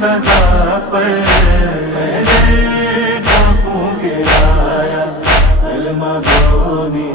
مرتضیٰ پر پہلے ڈاکوں گرایا کلمہ گونی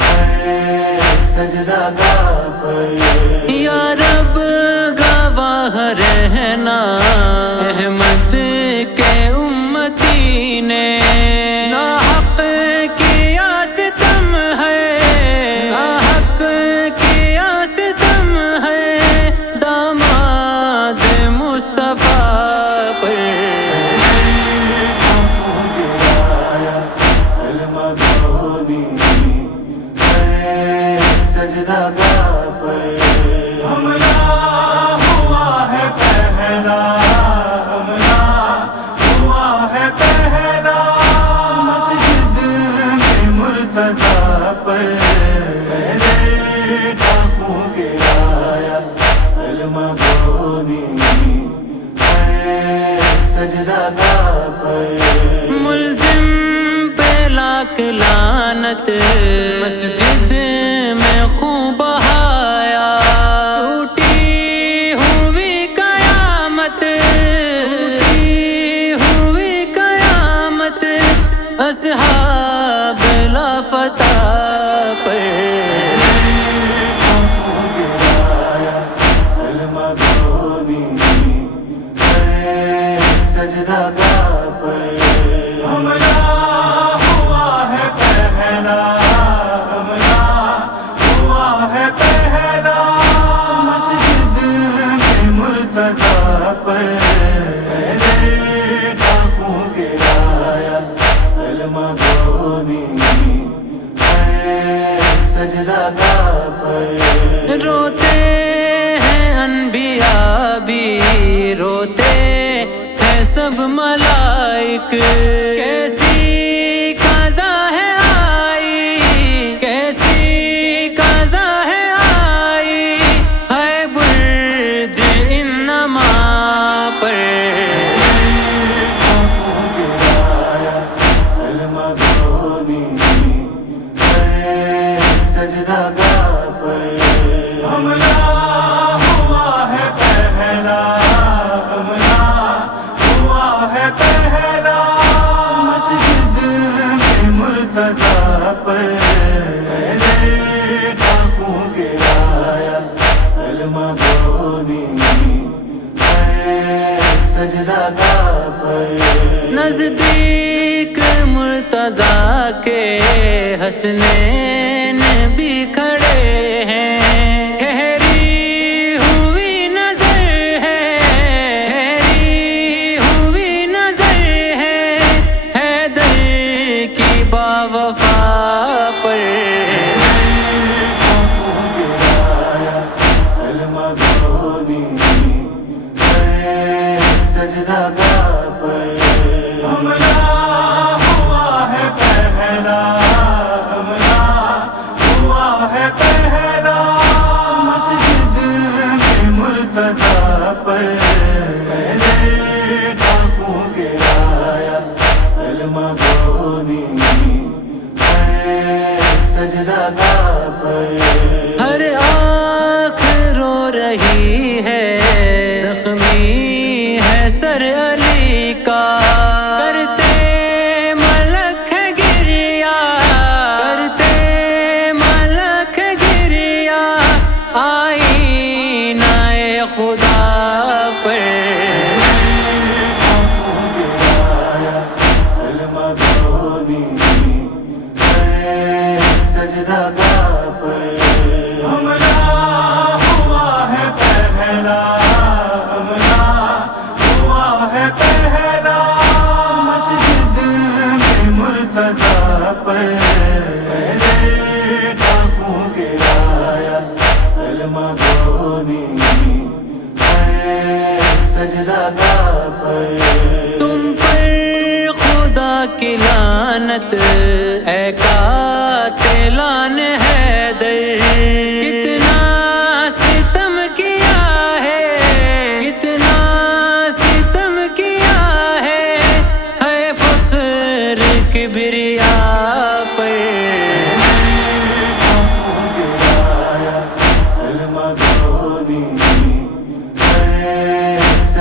ہے سجدہ گاہ پر۔ یا رب گواہ رہنا احمد کے امتی نے ناحق کیا ستم ہے، ناحق کیا ستم ہے داماد مصطفیٰ پر۔ کلمہ گونی ہے سجدہ گاہ پر۔ حملہ ہوا ہے پہلا، حملہ ہوا ہے پہلا مسجد میں مرتضیٰ پر پہلے ڈاکوں گرایا کلمہ گونی ہے سجدہ گاہ پر۔ ملزم پہ لاکھ لعنت مسجد میں خون بہایا، ٹوٹی ہوئی قیامت، ٹوٹی ہوئی قیامت اصحاب لافتہ پر۔ کلمہ گونی ہے سجدہ گاہ پر۔ حملہ ہوا ہے پہلا، حملہ ہوا ہے پہلا مسجد میں مرتضیٰ پر پہلے ڈاکوں گرایا کلمہ گونی ہے سجدہ گاہ پر۔ روتے ہیں انبیاء بھی، روتے ہیں سب ملائک، کیسی قضا ہے آئی، کیسی قضا ہے آئی ہے برج انما پر۔ کلمہ گونی ہے سجدہ گاہ پر۔ حملہ ہوا ہے پہلا، حملہ ہوا ہے پہلا مسجد میں مرتضیٰ پر پہلے ڈاکوں گرایا کلمہ گونی ہے سجدہ گاہ پر۔ نزدیک مرتضیٰ کے حسنین بھی کھڑے ہیں، ٹھہری ہوئی نظر ہے، ٹھہری ہوئی نظر ہے حیدر کی باوفا پر۔ کلمہ گونی ہے سجدہ گاہ پر۔ حملہ ہوا ہے پہلا، حملہ ہوا ہے پہلا مسجد میں مرتضیٰ پر پہلے ڈاکوں گرایا کلمہ گونی ہے سجدہ گاہ پر۔ ہر آنکھ رو رہی ہے، زخمی ہے سر علی کا، کرتے ملک ہے گریا، کرتے ملک ہے گریا آئینہ خدا پر۔ کلمہ گونی ہے سجدہ گاہ پر۔ حملہ ہوا ہے پہلا، حملہ ہوا ہے پہلا مسجد میں مرتضیٰ پر پہلے ڈاکوں گرایا کلمہ گونی ہے سجدہ گاہ پر۔ تم پر خدا کی لعنت اے قاتلان حیدر، کتنا ستم کیا ہے، کتنا ستم کیا ہے فخر کبریا پر۔ کلمہ گونی